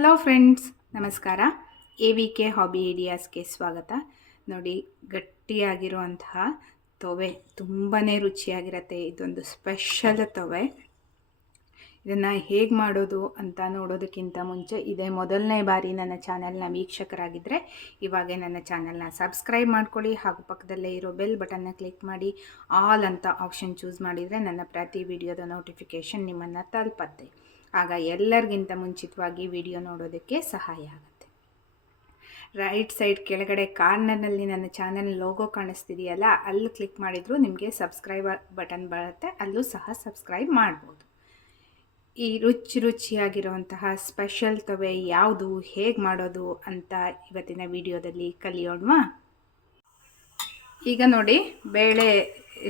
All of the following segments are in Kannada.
ಹಲೋ ಫ್ರೆಂಡ್ಸ್ ನಮಸ್ಕಾರ. ಎ ವಿ ಕೆ ಹಾಬಿ ಐಡಿಯಾಸ್ಗೆ ಸ್ವಾಗತ. ನೋಡಿ, ಗಟ್ಟಿಯಾಗಿರುವಂತಹ ತೊವೆ ತುಂಬಾ ರುಚಿಯಾಗಿರುತ್ತೆ. ಇದೊಂದು ಸ್ಪೆಷಲ್ ತೊವೆ. ಇದನ್ನು ಹೇಗೆ ಮಾಡೋದು ಅಂತ ನೋಡೋದಕ್ಕಿಂತ ಮುಂಚೆ ಇದೇ ಮೊದಲನೇ ಬಾರಿ ನನ್ನ ಚಾನೆಲ್ನ ವೀಕ್ಷಕರಾಗಿದ್ದರೆ ಇವಾಗೆ ನನ್ನ ಚಾನೆಲ್ನ ಸಬ್ಸ್ಕ್ರೈಬ್ ಮಾಡ್ಕೊಳ್ಳಿ ಹಾಗೂ ಪಕ್ಕದಲ್ಲೇ ಇರೋ ಬೆಲ್ ಬಟನ್ನ ಕ್ಲಿಕ್ ಮಾಡಿ ಆಲ್ ಅಂತ ಆಪ್ಷನ್ ಚೂಸ್ ಮಾಡಿದರೆ ನನ್ನ ಪ್ರತಿ ವಿಡಿಯೋದ ನೋಟಿಫಿಕೇಷನ್ ನಿಮ್ಮನ್ನು ತಲುಪತ್ತೆ. ಆಗ ಎಲ್ಲರಿಗಿಂತ ಮುಂಚಿತವಾಗಿ ವಿಡಿಯೋ ನೋಡೋದಕ್ಕೆ ಸಹಾಯ ಆಗುತ್ತೆ. ರೈಟ್ ಸೈಡ್ ಕೆಳಗಡೆ ಕಾರ್ನರ್ನಲ್ಲಿ ನನ್ನ ಚಾನಲ್ ಲೋಗೋ ಕಾಣಿಸ್ತಿದೆಯಲ್ಲ, ಅಲ್ಲಿ ಕ್ಲಿಕ್ ಮಾಡಿದರೂ ನಿಮಗೆ ಸಬ್ಸ್ಕ್ರೈಬ್ ಬಟನ್ ಬರುತ್ತೆ, ಅಲ್ಲೂ ಸಹ ಸಬ್ಸ್ಕ್ರೈಬ್ ಮಾಡ್ಬೋದು. ಈ ರುಚಿ ರುಚಿಯಾಗಿರುವಂತಹ ಸ್ಪೆಷಲ್ ತವೆ ಯಾವುದು, ಹೇಗೆ ಮಾಡೋದು ಅಂತ ಇವತ್ತಿನ ವಿಡಿಯೋದಲ್ಲಿ ಕಲಿಯೋಣವಾ? ಈಗ ನೋಡಿ, ಬೇಳೆ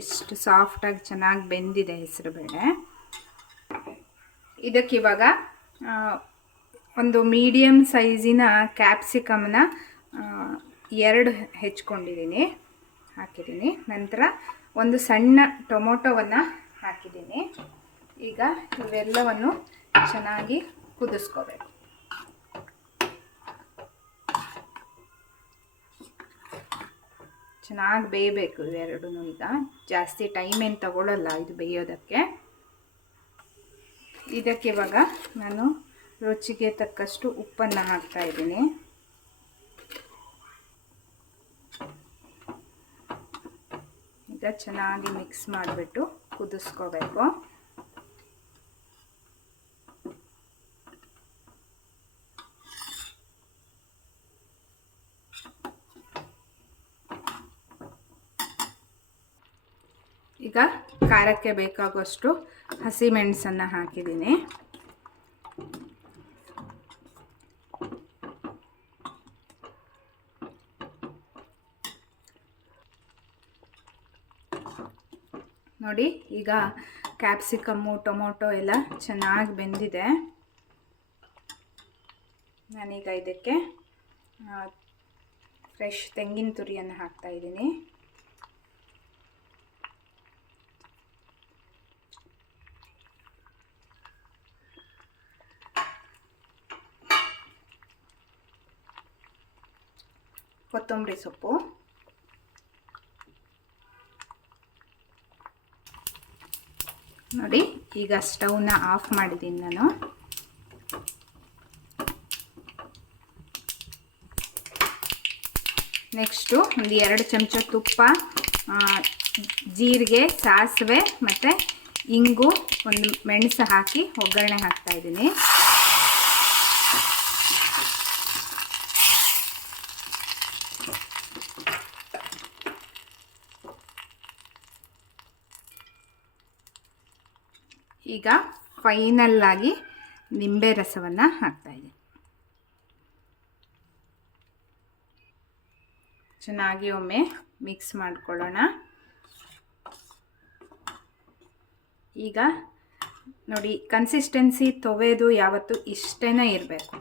ಎಷ್ಟು ಸಾಫ್ಟಾಗಿ ಚೆನ್ನಾಗಿ ಬೆಂದಿದೆ ಹೆಸರು ಬೇಳೆ. ಇದಕ್ಕಿವಾಗ ಒಂದು ಮೀಡಿಯಮ್ ಸೈಜಿನ ಕ್ಯಾಪ್ಸಿಕಮ್ನ ಎರಡು ಹೆಚ್ಕೊಂಡಿದ್ದೀನಿ. ಹಾಕಿದ್ದೀನಿ. ನಂತರ ಒಂದು ಸಣ್ಣ ಟೊಮೊಟೊವನ್ನು ಹಾಕಿದ್ದೀನಿ. ಈಗ ಇವೆಲ್ಲವನ್ನು ಚೆನ್ನಾಗಿ ಕುದಿಸ್ಕೋಬೇಕು. ಚೆನ್ನಾಗಿ ಬೇಯಬೇಕು ಇವೆರಡೂ ಈಗ. ಜಾಸ್ತಿ ಟೈಮ್ ಏನು ತಗೊಳ್ಳಲ್ಲ ಇದು ಬೇಯೋದಕ್ಕೆ. ಇದಕ್ಕೆ ಇವಾಗ ನಾನು ರುಚಿಗೆ ತಕ್ಕಷ್ಟು ಉಪ್ಪನ್ನು ಹಾಕ್ತಾ ಇದ್ದೀನಿ. ಈಗ ಚೆನ್ನಾಗಿ ಮಿಕ್ಸ್ ಮಾಡಿಬಿಟ್ಟು ಕುದಿಸ್ಕೋಬೇಕು. ಈಗ ಖಾರಕ್ಕೆ ಬೇಕಾಗುವಷ್ಟು ಹಸಿಮೆಣಸನ್ನು ಹಾಕಿದ್ದೀನಿ. ನೋಡಿ, ಈಗ ಕ್ಯಾಪ್ಸಿಕಮ್ಮು ಟೊಮೊಟೊ ಎಲ್ಲ ಚೆನ್ನಾಗಿ ಬೆಂದಿದೆ. ನಾನೀಗ ಇದಕ್ಕೆ ಫ್ರೆಶ್ ತೆಂಗಿನ ತುರಿಯನ್ನು ಹಾಕ್ತಾಯಿದ್ದೀನಿ ಕೊತ್ತಂಬರಿ ಸೊಪ್ಪು. ನೋಡಿ, ಈಗ ಸ್ಟವ್ನ ಆಫ್ ಮಾಡಿದ್ದೀನಿ ನಾನು. ನೆಕ್ಸ್ಟು ಒಂದು ಎರಡು ಚಮಚ ತುಪ್ಪ ಜೀರಿಗೆ, ಸಾಸಿವೆ ಮತ್ತು ಇಂಗು, ಒಂದು ಮೆಣಸು ಹಾಕಿ ಒಗ್ಗರಣೆ ಹಾಕ್ತಾಯಿದ್ದೀನಿ ಈಗ ಫೈನಲ್ಲಾಗಿ ನಿಂಬೆ ರಸವನ್ನು ಹಾಕ್ತಾಯಿದ್ದೀನಿ ಚೆನ್ನಾಗಿ ಒಮ್ಮೆ ಮಿಕ್ಸ್ ಮಾಡ್ಕೊಳ್ಳೋಣ. ಈಗ ನೋಡಿ ಕನ್ಸಿಸ್ಟೆನ್ಸಿ ತೊವೆದು ಯಾವತ್ತು ಇಷ್ಟೇ ಇರಬೇಕು.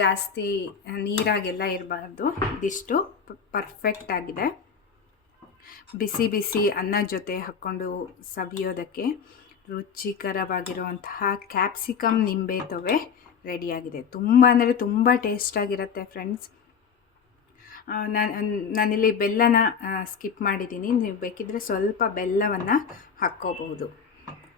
ಜಾಸ್ತಿ ನೀರಾಗೆಲ್ಲ ಇರಬಾರ್ದು. ಇದಿಷ್ಟು ಪರ್ಫೆಕ್ಟ್ ಆಗಿದೆ. ಬಿಸಿ ಬಿಸಿ ಅನ್ನ ಜೊತೆ ಹಾಕ್ಕೊಂಡು ಸವಿಯೋದಕ್ಕೆ ರುಚಿಕರವಾಗಿರುವಂತಹ ಕ್ಯಾಪ್ಸಿಕಮ್ ನಿಂಬೆ ತೊವೆ ರೆಡಿಯಾಗಿದೆ. ತುಂಬ ಅಂದರೆ ತುಂಬ ಟೇಸ್ಟಾಗಿರುತ್ತೆ ಫ್ರೆಂಡ್ಸ್ ನಾನು, ನಾನಿಲ್ಲಿ ಬೆಲ್ಲನ ಸ್ಕಿಪ್ ಮಾಡಿದ್ದೀನಿ. ನೀವು ಬೇಕಿದ್ದರೆ ಸ್ವಲ್ಪ ಬೆಲ್ಲವನ್ನು ಹಾಕ್ಕೋಬಹುದು.